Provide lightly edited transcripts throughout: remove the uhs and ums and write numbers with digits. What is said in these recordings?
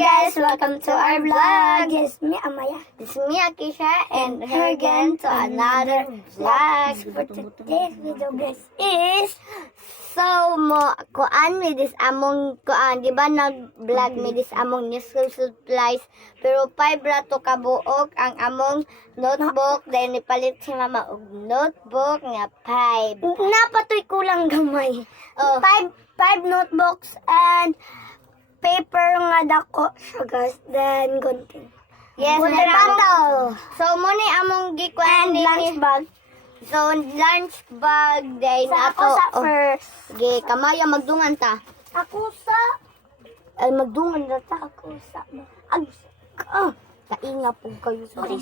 guys, welcome to our vlog. Yes, me, Amaya. It's me, Akisha, and her again to another vlog. For today's video, guys, is So, mo, kuan mi dis among kuan, di ba nag-vlog mi dis among new school supplies, pero 5 rato kabuok ang among notebook, dahil nipalit si mama og notebook nga 5. napatoy kulang gamay. Oh. Five notebooks and paper nga dako siya, guys. Then, gunting. Yes, Water na among, bottle. so mo ni among gikuan And lunch bag. So, lunch bag, dahil Sa ako ato. sa first. Sige, kamaya magdungan ta. Ako sa... Ay, magdungan na ta. Ako sa... Kainga po kayo. Sorry.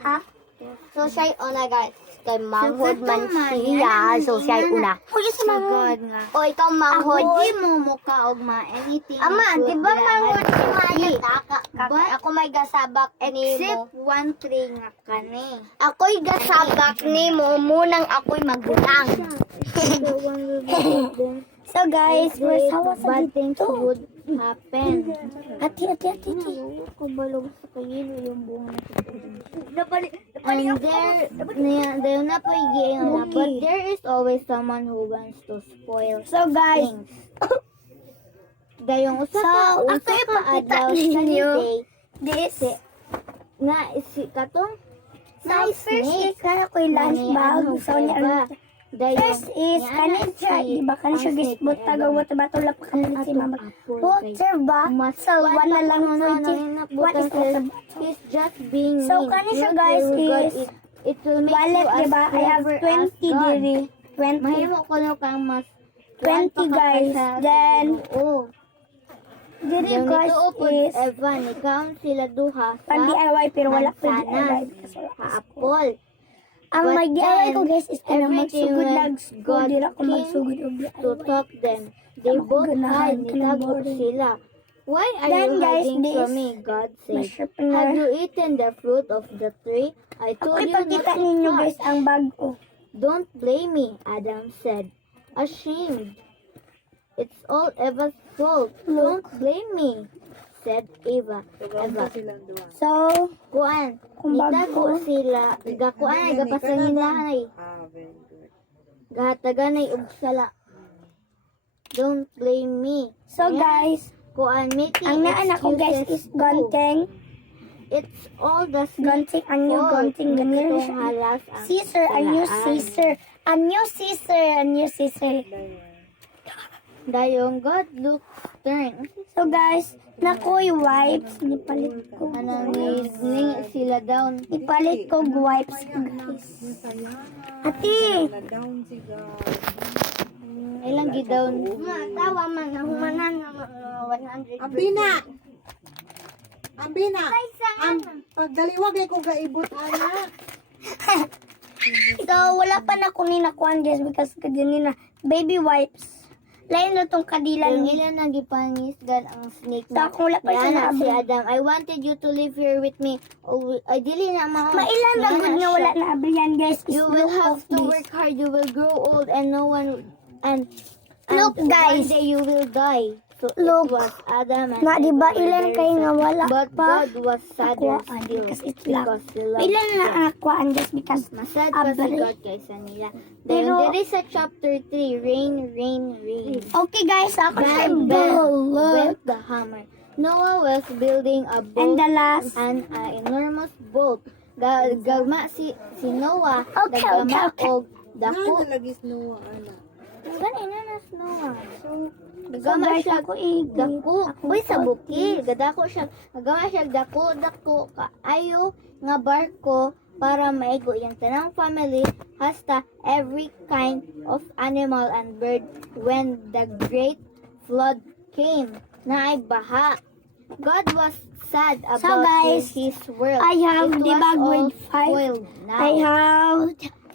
Ha? So, siya una guys. Kay manghod man siya. So, siya una. Uy, sa mga... nga. O, ikaw manghod. Ako, Di mo mukha og anything. Ama, di ba manghod si Maya? But, ako may gasabak ni mo. Except 1-3 nga kani. Ako'y gasabak ni mo. Munang ako'y magutang. So guys, we're sawa sa Bad things dito. would happen. Ati. Kubalog sa kayo yung bunga And there na po yung but there is always someone who wants to spoil So guys, things. Gayong usa So, ka ako ipakita adlaw ninyo Sunday this. nga si katong So first is kana ko yung lunch bag. So niya first is kanin siya, di ba kanin siya gisbot tagawat ba tulap ka kami si mama. Water ba? So wala lang what is water ba? He's just being So mean. kanin siya You guys feel good. is It will make wallet, you di ba? I have clever as 20 God. diri. 20. Mahimo ko no kang mas 20 guys. Then oh diri yung guys nito is Evan ikaw sila duha pang DIY pero wala pa mansanas, DIY because wala pa apple. Ang But may DIY ko then, guys is kana everything magsugod went lang God dira ko king magsugod og to talk them. They Ako both ganahan had ka ng nitagod boring. sila. Why are Then, you guys, hiding this from me? God said. masarap na. Have you eaten the fruit of the tree? I Ako told you not ipakita to ninyo touch. guys ang bag ko. Don't blame me, Adam said. Ashamed. It's all Eva's fault. Don't blame me, said Eva. So, Kuan, Kung nitago bago. sila. Gakuan ay gapasangin lahay. Gahataganay og sala. Don't blame me. so Yan. guys, Kuan, making ang naanak ko guys excuses is too. gunting. It's all the Gunting, ang new gunting. Ganyan Itong siya. halas ang Scissor, a new salaan. scissor. A new scissor, a new scissor. Dayong God look stern. So guys, nakoy wipes. Nipalit ko. Ano ni sila down. Nipalit ko wipes guys. Ati! Ilang gidown. Tawa man ang humanan ng 100. Ambina! Ambina! Pagdaliwag ay kong kaibot, anak. So, wala pa na ko ni nakuhan guys because ganyan na baby wipes. Lain na tong kadilan Yung ni. ilan nagipangisgan ang snake So, kung wala pa siya Yana, si naabot. Adam, I wanted you to live here with me. Oh, ay, dili na mga... Mailan na good nga wala na abriyan guys. Is You will look have of to this. work hard. You will grow old and no one... And Look, guys. one day you will die. So Look. it was Adam and Na, di Eve ba were ilan very kayo nga sad. wala But pa? God was sadder Nakuhaan still because it's luck. because he loved Ilan na them. nakuhaan guys because Masad pa si abri. God kaysa nila. Then Pero- there is a chapter 3, rain, rain, rain. Okay guys, ako sa Bang, bang, bullet. went the hammer. Noah was building a boat. And the last. An enormous boat. Gagma si Noah. Okay, Gagma okay. og dako. Ano lagi snow, anak? Ganina na Noah. So, So gagama guys, siya ako dako. Uy, sa buki. bukid. Gadako siya. Gagama siya dako kaayo nga barko para maigo yung tanang family hasta every kind of animal and bird when the great flood came. Na ay baha. God was sad about guys, his world. I have It the was bag all with 5. spoiled now. I have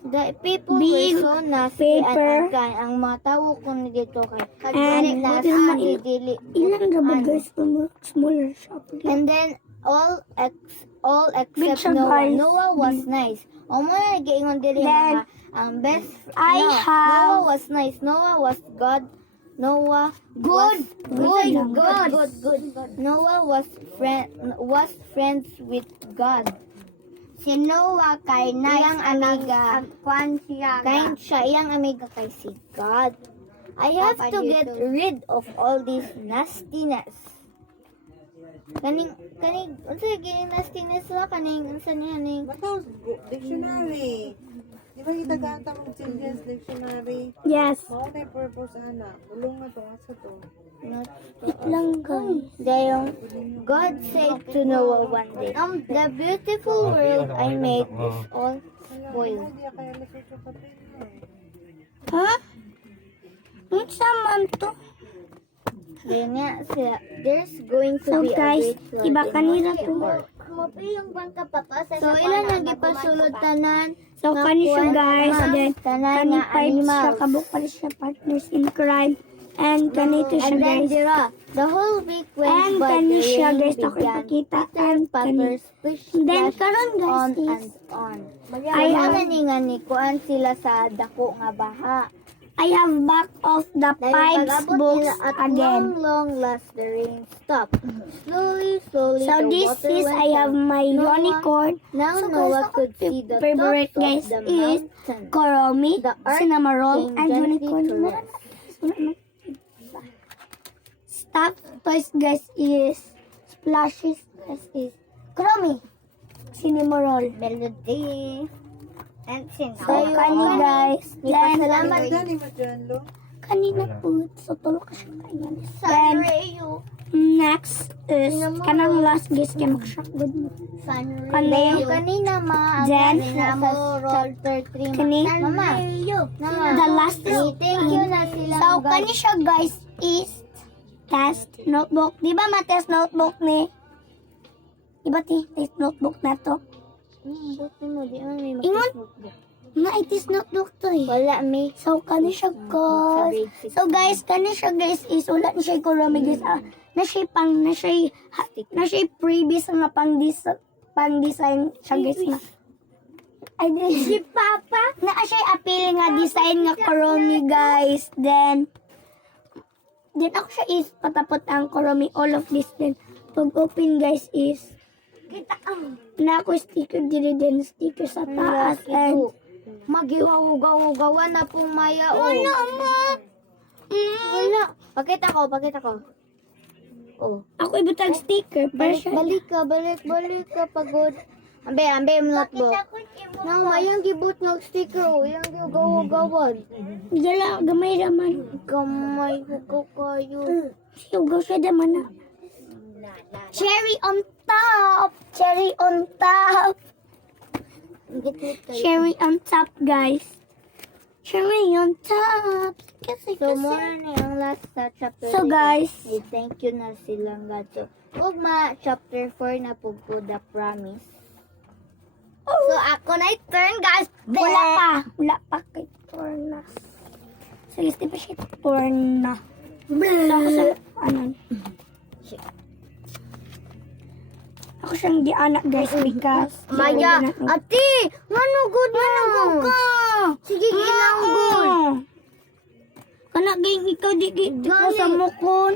The people big were so nasty paper. and ang mga tao ko na dito kay And nasty dili. ilang gabi guys na smaller shop. And then all Big except siya, Noah. guys. Noah was nice. O mo na giingon dili Then, mga ang best I have- Noah was nice. Noah was God Noah Good. Noah was friends with God. Si Noah kay Iyang amiga. Kwan siya. Siya iyang amiga kay si God. I have to get rid of all this nastiness. Unsa gini nastiness wa unsa ni? Bataw dictionary. Di ba itaganta mong children's dictionary? Yes. Mao na yung purpose ana. Bulong na to asa to. Wait lang guys. Dayong God said to Noah one day, the beautiful world I made is all spoiled. Hindi kaya nasuso ka pa. Ha? Unsa man to? Dayong nga sila, there's going to So be guys, a great flood. iba kanina to. So ilan ang ipasulod tanan? So kani siya guys, then Tanan kani nga five siya animals. kabuk pala siya partners in crime. And kanito siya And then guys. dira, the whole week went And by. kani the siya rain guys, ako began. ipakita. Peter, And Patter, kani. splish, Then splash, karon guys on is and on. I have- nga ni kuan sila sa dako nga baha. I have back of the Dahil pipes pag-abot books nila at again. long last the rain stopped. Slowly So the this water is went I have down. my Noah- unicorn. Now So, Noah guys, could ako see the favorite, tops guys, of the is mountain. Koromi, The ark Cinnamoroll, came and gently unicorn. to rest. Stuff toys guys is splashes guys is Koromi, Cinnamoroll. Melody. And So kani guys, then Salamat. Gani mo dyan, lo? kanina po, so tulo ka siya kanya. Then next is kanang last guys kay mag-shotgun mo. Kani, Kanina ma. Then, chapter 3. kani, Mama. the last is Thank you na sila. So, kani siya guys is test notebook. Di ba ma-test notebook ni? Di ba test notebook na to? Buti mo, di man may Ingon? Na test notebook to eh. Wala, may. So, kani siya guys. So guys, kani siya guys is wala na siya Koromi guys. Na siya previous nga pang design siya guys na. Ay, si Papa. Na siya appeal nga design nga Koromi guys. Then ako siya is patapot ang Koromi all of this. Then pag open guys is kita na ako sticker dili din sticker sa taas and Magiwaw-gaw-gawa na pong maya. wala mo. Wala. Pakita ko. Oh. Ako ibutag sticker para siya. Balik ka, pagod. Ambe, notebook. Nang mayang gibut ng sticker, oh. Yang gawa-gawan. Dala gamay raman. Gamay ko kayo. Sugaw siya daman na. Cherry on top. Cherry on top. Cherry on top guys. Cherry on top. Kasi So, more na yung last sa chapter. So, guys. Thank you na silang God. So, ugma, chapter 4 na po po, the promise. So, ako na turn guys. Wala pa kay turn na. So, guys, di ba siya turn na? So, ako sa, ako siyang di anak guys because Maya, ate! Ngano good na? ka? Sige, ginanggol. Kana ging ikaw di ko sa mukon.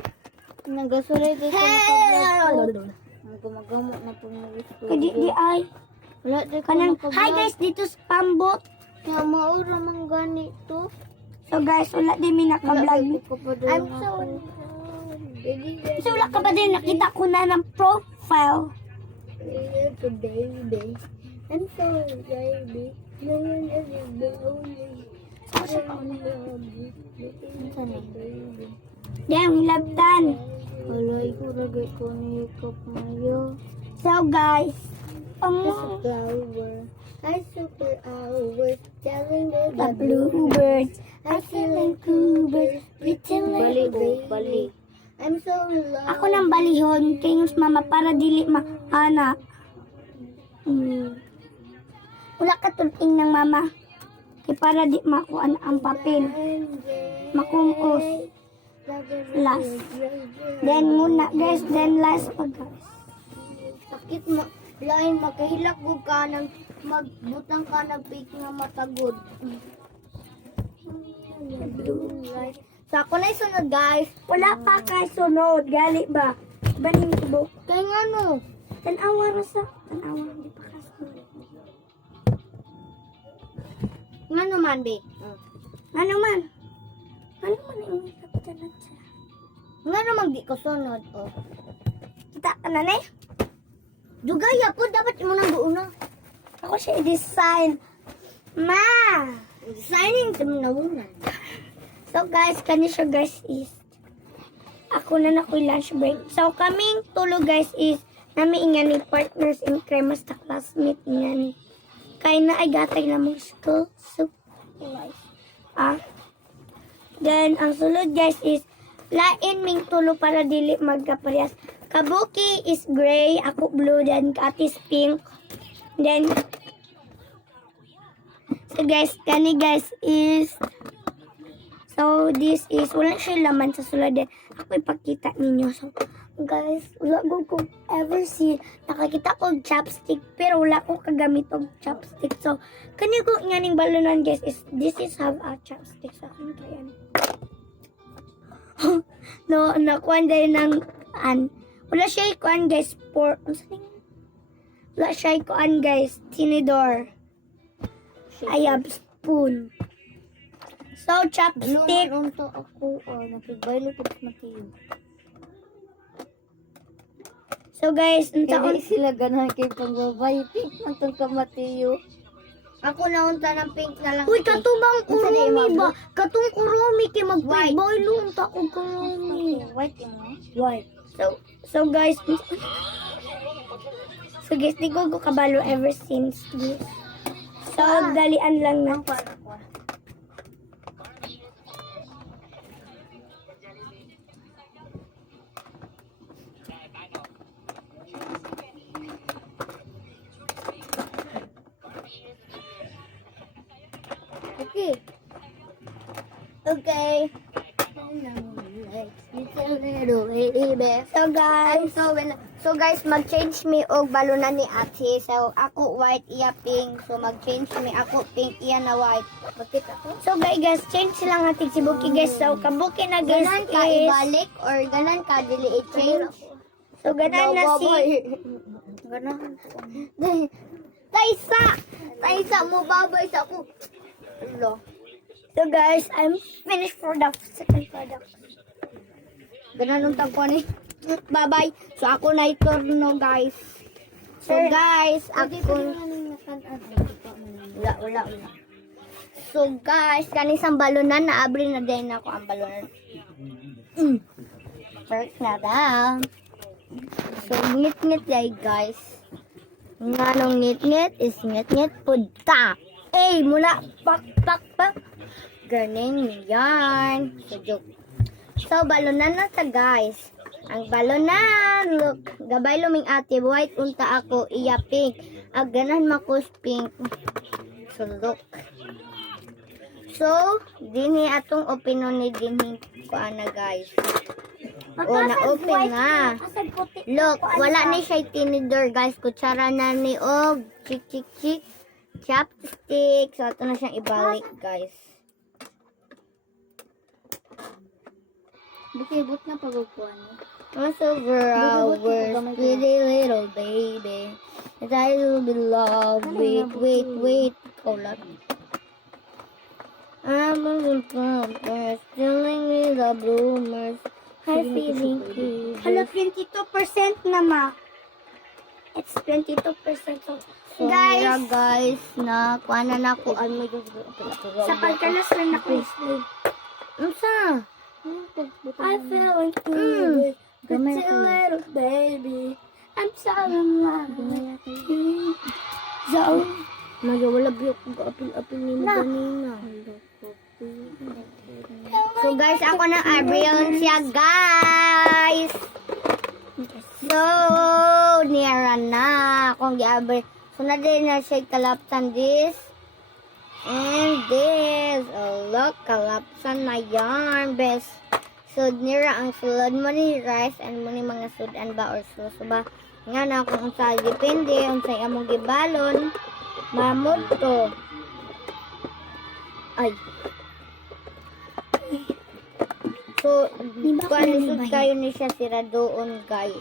Nagasulit ito Hello. Gumagamot na po ng gusto. Kadi di ay. Wala, di ko Kanang makablog. hi guys dito sa Pambot. Kaya maura mang ganito. So guys, wala din mi naka-vlog. I'm so... So wala ka ba din nakita ko na ng profile. baby. I'm so baby. No one is the only. Damn, labtan. Walay ko ragay ko ni Hikap Mayo. So guys, Flower. I super hours telling me the bluebirds are feeling cool, pretend Bali, like bali. I'm so in love. ako nang balihon kay ngus mama para dili ana. Wala ka tulting ng mama. Kay para di makuha na ang papel. Makumos. Last. Then muna guys, then last pa guys. Sakit mo. Lain makahilak ko ka ng magbutang ka ng fake nga matagod. So ako na isunod guys. Wala pa kay sunod. Gali ba? Baning tibok. Kaya nga no. Tanawa ra sa. Tanawa. Hindi pa kasunod. Nga naman, be. Ano man? Ano man yung kapitan siya? Nga naman di ko sunod. Oh. Kita ka na eh? Dugaya po, dapat mo nang buuna. Ako siya i-design. Ma! Designing sa mga una. So guys, kani siya guys is ako na nakoy lunch break. So kaming tulo guys is nami inga ni partners in crime sa classmate inga ni. Kay na ay gatay na mong school supplies. Then ang sulod guys is lain ming tulo para dili magkaparehas. Kabuki is gray, ako blue, then Kat is pink. Then so guys, kani guys is so this is wala siya laman sa sulod din. Ako ipakita ninyo. So guys, wala ko ever see nakakita ko chopstick pero wala ko kagamit og chopstick. So kani ko nganing balonan guys is this is have a chopstick sa akin kaya. No, nakuan din ng wala siya ikuan guys for wala siya ikuan guys tinidor. I have spoon. So, chopstick. Unto ako, nakibaylo po matiyo. So, guys, Kaya sila ganahan kay pangbabay. Pink man tong kamatiyo. Ako na unta ng pink na lang. uy, katubang Unsa di kurumi imabot? ba? Katong kurumi kay White. magbaylo unta ko kurumi. White yun, no? White. So guys, di ko kabalo ever since this. So, dalian lang na. Okay. Okay. It's a little baby. So guys, mag-change me og balunan ni ate. So ako white, iya pink. So mag-change me ako pink, iya na white. Bakit ako? So guys, change lang ating si Buki guys. So kabuki na guys Ganan ka is ibalik or ganan ka dili i-change? so ganan na si Ganan. Taysa mo babay sa ko. Hello. So guys, I'm finished for the second product. Ganan nung tagpo ni. Bye-bye. So ako na iturno guys. So Sir, guys, ako wala. So guys, kanisang balunan na abri na din ako ang balunan. First na daw. So ngit-ngit yay guys. Nga nung ngit-ngit is ngit-ngit punta. Eh, muna pak. Ganing yan. So joke. So balunan na sa guys. Ang balunan, look, gabay luming ate, white unta ako, iya pink. Ang ganan makus pink. So look. So, dinhi atong opinion ni dinhi ko ana guys. O na-open na. Look, wala ni siya tinidor guys. Kutsara na ni og chik. Chopstick. So, ito na siyang ibalik guys. Bukibot na pagkukuha niya. Once over hours, pretty little baby. And I will be loved. Wait. Kaulat. I'm a little bumper, stealing with the bloomers. Hi, feeling good. Hello, 22% na ma. It's 22%. So, So, guys, guys, na kuha na ko. Ano yung sa pagkalas na ako sleep. Unsa? I feel like good. Pretty little baby. I'm so in love with you. So, Wala biyok ko apil-apil ni mo ganina. So guys, ako ng Abrion siya guys. So, nira na akong gi-abri. So, na din na siya kalapsan this. And this. Oh, look, kalapsan na yarn. Best. So, nira ang sulod mo ni rice and mo ni mga sudan ba or suso ba. Nga na kung unsa depende, unsa among gibalon. Mamod to. Ay. So, Di ba ako lisod nalibay? kayo ni siya sira doon, guys.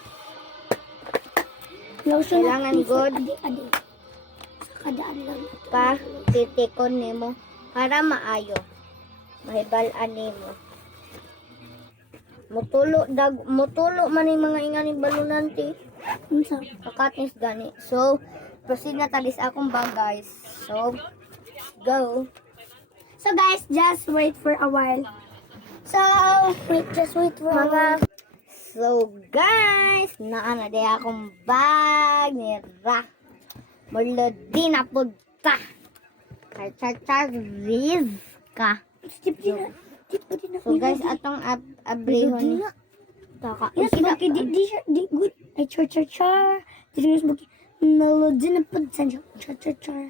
Lotion Kailangan at good. Adi. Sa kadaan lang. Pa, titikon nimo para maayo. Mahibalaan nimo. Mutulo man yung mga inganing balunanti. Unsa? Kakatis gani. So, proceed na talis akong bag, guys. So, go. So guys, just wait for a while. So, just wait for a while. So, guys, naana di akong bag ni Ra. Mula di na punta. Char Rizka. So, guys, atong abrihon. Taka. Yes, bakit di good. Ay, char. Di rin mas bakit. Nalodin na po. Char.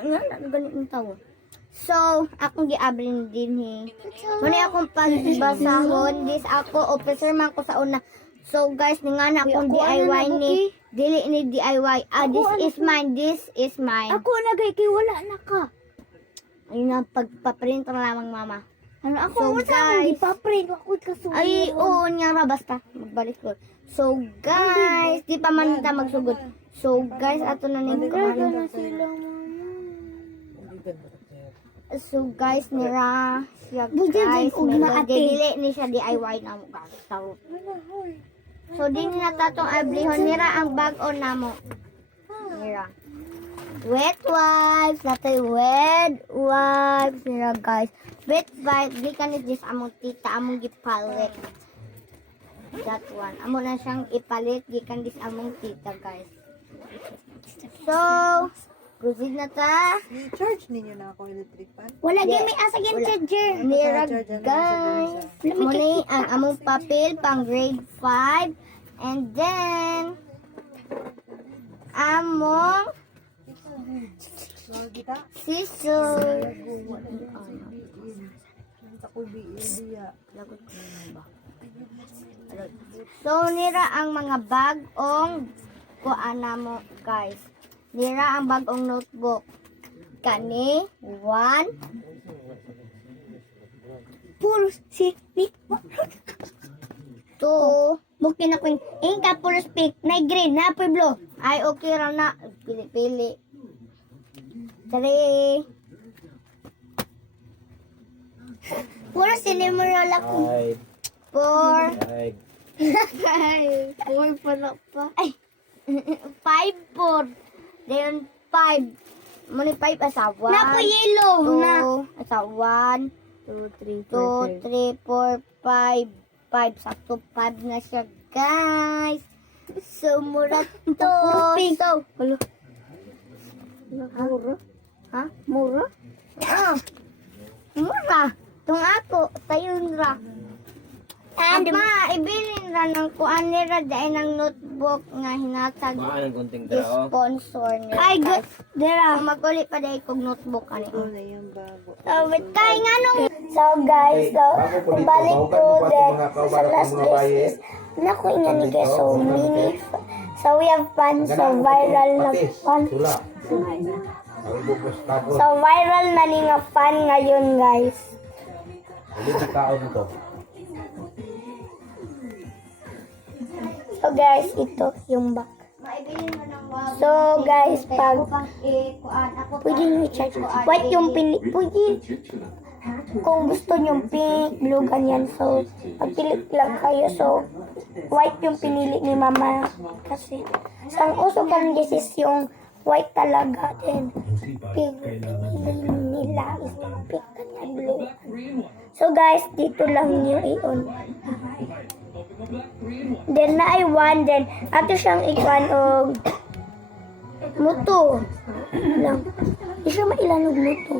Nga, ganit tawo. So, akong giabrin din Muna akong pagbasahon. This ako, officer man ko sa una. So, guys, nga na akong DIY ni. Dili ni DIY. This is mine. Ako lagay kay wala na ka. Ayun na, pagpaprint na lamang, mama. Ano ako? So, Wala akong guys. ipaprint. Ako kasulit. Ay, oo, niya ra, basta. Magbalik ko. So, guys, di pa man ta magsugod. So, guys, ato na ning kumain. So, guys, nira siya, guys. Dili ni siya DIY na mo, guys. So, din na tatong ablihon. Nira ang bag-on na mo. Nira. Wet wipes. Natay wet wipes. Nira, guys. Wet wipes. Di ka ni just among tita. Among gipalit. That one. Amo na siyang ipalit. Di ka dis among tita, guys. So, proceed na ta. I-charge ninyo na ako electric fan. Wala gyud may asa gyud charger. Nira, guys. Muna ang among papel pang grade 5. And then, among Kita? scissors. Ako biya. So, nira ang mga bagong kuana mo, guys. Nira ang bagong notebook. Kani, 1, Puro si ni 2, Bukti na ko yung inka puro speak na green na po blue. ay okay ra na. Pili-pili. 3, Puro sinimurala ko. 4, 4 pala pa. ay, 5, 4. Then, 5. Muna 5 asawa. Na po yellow na. 2, asa 1, 2, 3, 4, 5. 5. Sakto 5 na siya, guys. So, mura to. Pink. So, Mura? ha? Mura? Ah, mura. Tung ako, tayon ra. And Ama, ibilin ra ng kuan nila dahil ng notebook nga hinatag Maanang konting the tao. sponsor nila. ay good. Dera. Maguli pa dahil kong notebook ani. Ano na yung bago. Kaya nga nung So guys, so balik ko then sa last guys is naku nga ni guys so mini so we have fun so viral na fun so viral na ni nga fun ngayon guys. So guys, ito yung back. maibilin mo ng wag. So guys, pag Upang kuan ako. pwede nyo i-charge. White yung pili. Pwede. Kung gusto nyo pink, blue, ganyan. So, pagpilit lang kayo. So, white yung pinili ni mama. Kasi, ang uso pa rin guys is yung white talaga. Then, pink nila is pink at blue. So guys, dito lang yung i-on. Then, na ay one. Then, ato siyang ikuan o muto. Lang. Di siya mailanog muto.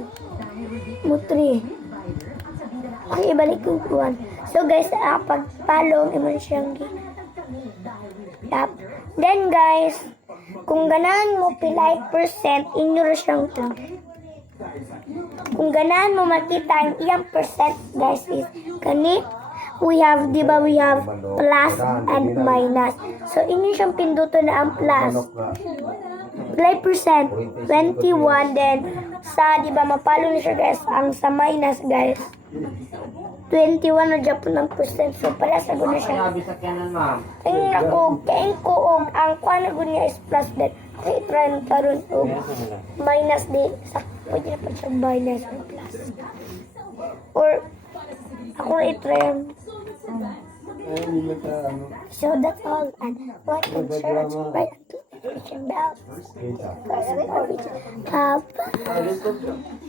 Mutri. Okay, ibalik ko kuwan. So guys, pagpalong, imo siyang tap. Then guys, kung ganahan mo pilay percent, inyo ra siyang tap. Kung ganahan mo makita ang iyang percent, guys, is kani, we have, di ba, we have plus and minus. So, inyo siyang pinduto na ang plus. Pilay percent, 21, then sa, di ba, mapalo na siya, guys, ang sa minus, guys. 21 na Japon ang percent. So, para sa guna siya. Sinabi sa kanan, ma'am. Ang ako, kain ko og ang kuha na guna niya is plus din. Okay, try na karon og minus di. Pwede na pa siya minus or plus. Or, ako na i-try. So, that's all. And like and share and subscribe to the notification bell. Bye.